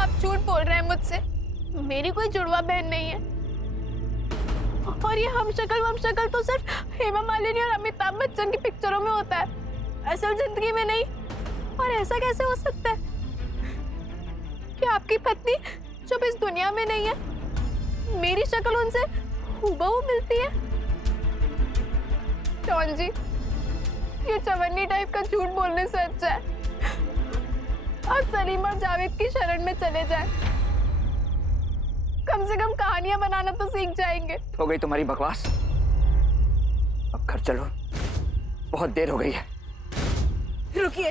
आप झूठ बोल रहे हैं मुझसे। मेरी कोई जुड़वा बहन नहीं है। और ये हम शक्ल तो सिर्फ हेमा मालिनी और अमिताभ बच्चन की पिक्चरों में होता है, असल जिंदगी में नहीं। और ऐसा कैसे हो सकता है कि आपकी पत्नी जब इस दुनिया में नहीं है, मेरी शक्ल उनसे हूबहू मिलती है? डॉन जी, ये चवन्नी टाइप का झूठ बोलने से अच्छा है आप सलीम और जावेद की शरण में चले जाएं। कम से कम कहानियां बनाना तो सीख जाएंगे। हो गई तुम्हारी बकवास, अब घर चलो, बहुत देर हो गई है। रुकिए,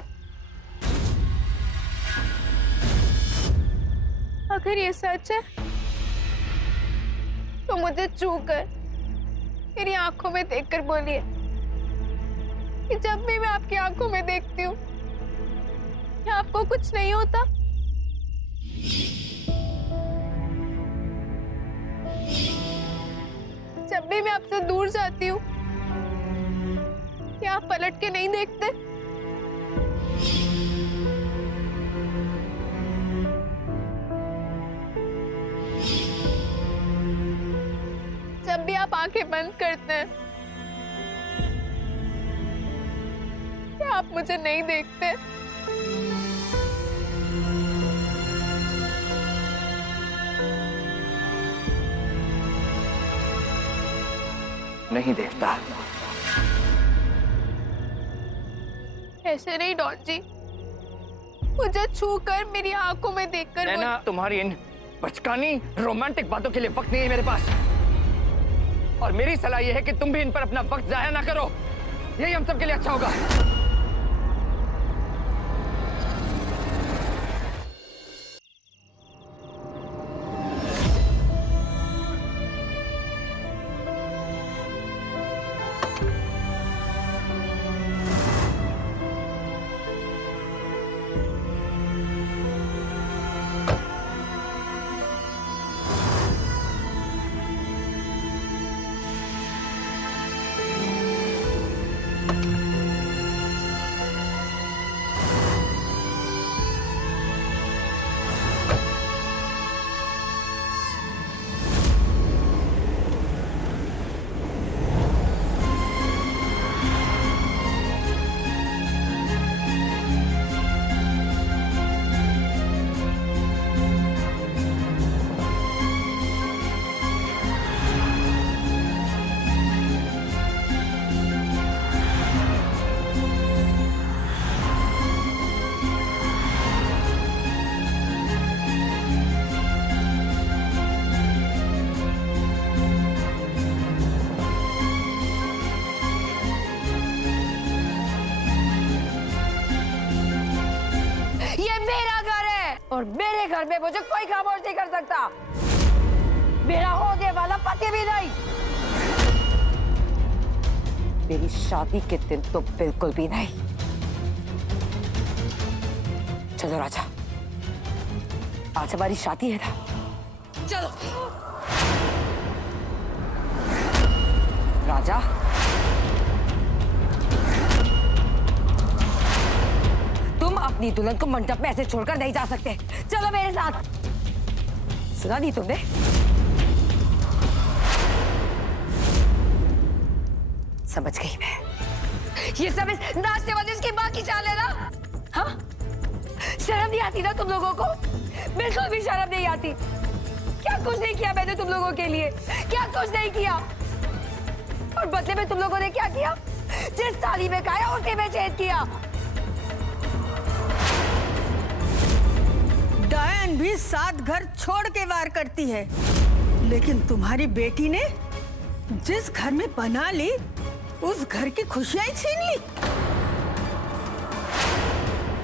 अगर ये सच है तो मुझे छू कर मेरी आंखों में देखकर बोलिए कि जब भी मैं आपकी आंखों में देखती हूँ क्या आपको कुछ नहीं होता? जब भी मैं आपसे दूर जाती हूँ क्या आप पलट के नहीं देखते? जब भी आप आंखें बंद करते हैं क्या आप मुझे नहीं देखते? नहीं देखता। ऐसे नहीं डॉन जी, मुझे छूकर मेरी आंखों में देखकर नैना, तुम्हारी इन बचकानी रोमांटिक बातों के लिए वक्त नहीं है मेरे पास। और मेरी सलाह यह है कि तुम भी इन पर अपना वक्त जाया ना करो, यही हम सबके लिए अच्छा होगा। और मेरे घर में मुझे कोई खामोश नहीं कर सकता। मेरा होने वाला पति भी नहीं। मेरी शादी के दिन तो बिल्कुल भी नहीं। चलो राजा, आज हमारी शादी है ना, चलो। राजा, तुम अपनी दुल्हन को मंडप में ऐसे छोड़कर नहीं जा सकते। चलो मेरे साथ। सुना नहीं तुमने? समझ गई मैं। ये सब इस नाचने वाली उसकी माँ की चाल है ना? हाँ? शर्म नहीं आती ना तुम लोगों को? बिल्कुल भी शर्म नहीं आती। क्या कुछ नहीं किया मैंने तुम लोगों के लिए, क्या कुछ नहीं किया। और बदले में तुम लोगों ने क्या किया? जिस थाली में खाया उसी में छेद किया। डायन भी 7 घर छोड़ के वार करती है, लेकिन तुम्हारी बेटी ने जिस घर में बना ली उस घर की खुशियां ही छीन ली।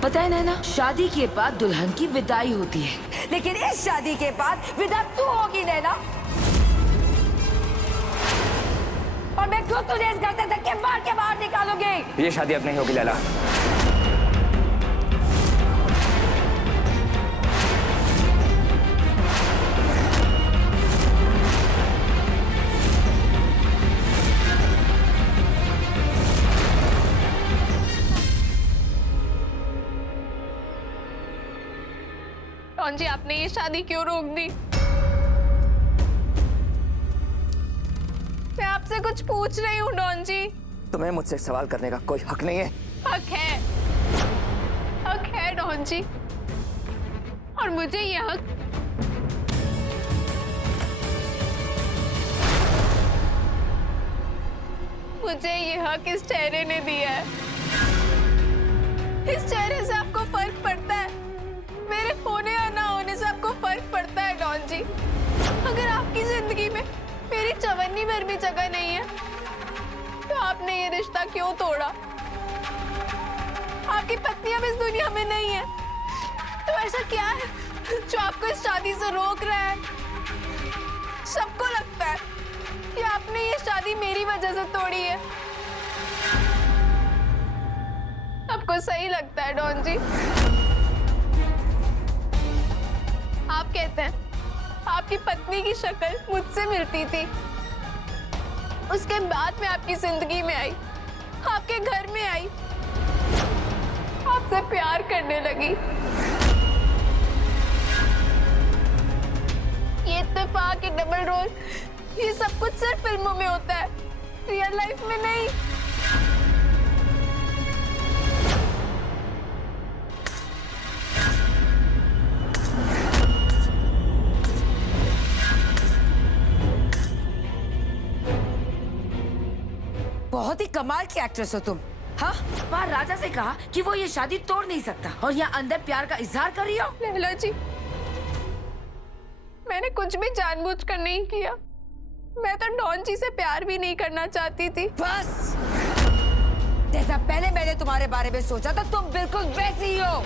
पता है नैना, शादी के बाद दुल्हन की विदाई होती है, लेकिन इस शादी के बाद विदा तू होगी नैना। और मैं खुद तुझे इस घर से धक्के मार के बाहर निकालूंगी। ये शादी अब नहीं होगी लैला। डॉन डॉन जी, आपने ये शादी क्यों रोक दी? मैं आपसे कुछ पूछ रही हूँ डॉन जी। तुम्हें मुझसे सवाल करने का कोई हक नहीं है। हक है डॉन जी, और मुझे ये हक इस चेहरे ने दिया है। इस चेहरे से आपको फर्क पड़ता है, मेरे होने या ना होने से आपको फर्क पड़ता है डॉन जी। अगर आपकी जिंदगी में मेरी चवन्नी भर भी जगह नहीं है तो आपने ये रिश्ता क्यों तोड़ा? आपकी पत्नी अब इस दुनिया में नहीं है, तो ऐसा क्या है जो आपको इस शादी से रोक रहा है? सबको लगता है कि आपने ये शादी मेरी वजह से तोड़ी है। आपको सही लगता है डॉन जी? आप कहते हैं आपकी पत्नी की शक्ल मुझसे मिलती थी, उसके बाद मैं आपकी जिंदगी में आई, आपके घर में आई, आपसे प्यार करने लगी। ये इत्तेफाक, ये डबल रोल, ये सब कुछ सिर्फ फिल्मों में होता है, रियल लाइफ में नहीं। बहुत ही कमाल की एक्ट्रेस हो तुम। हाँ, वहाँ राजा से कहा कि वो ये शादी तोड़ नहीं सकता, और यहाँ अंदर प्यार का इजहार कर रही हो। लैला जी, मैंने कुछ भी जानबूझकर नहीं किया। मैं तो डॉन जी से प्यार भी नहीं करना चाहती थी। बस जैसा पहले मैंने तुम्हारे बारे में सोचा था, तुम बिल्कुल वैसी ही हो।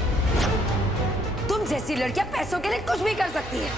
तुम जैसी लड़कियां पैसों के लिए कुछ भी कर सकती है।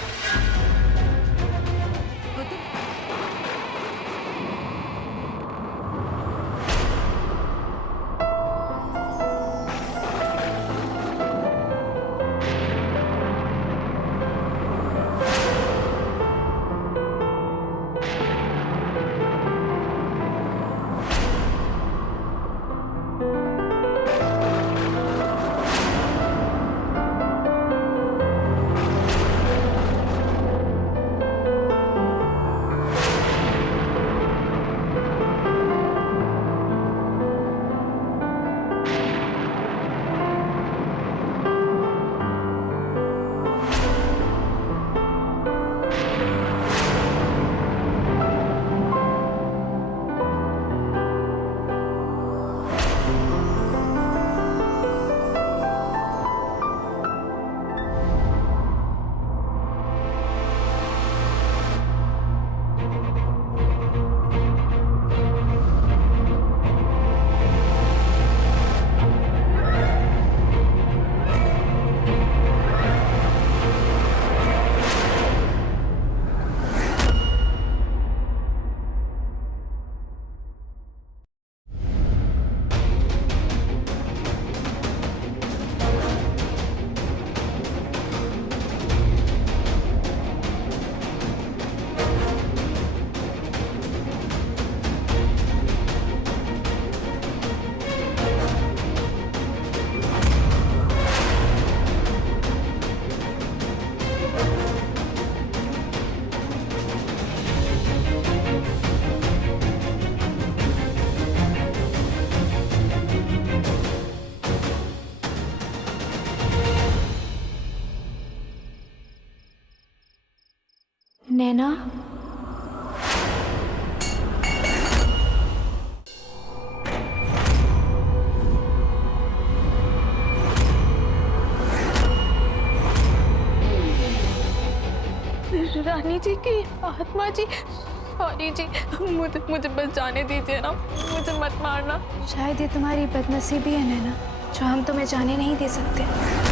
नैना, रानी जी की आत्मा जी, सॉरी जी, मुझे बस जाने दीजिए ना, मुझे मत मारना। शायद ये तुम्हारी बदनसीबी है नैना, जो हम तुम्हें जाने नहीं दे सकते।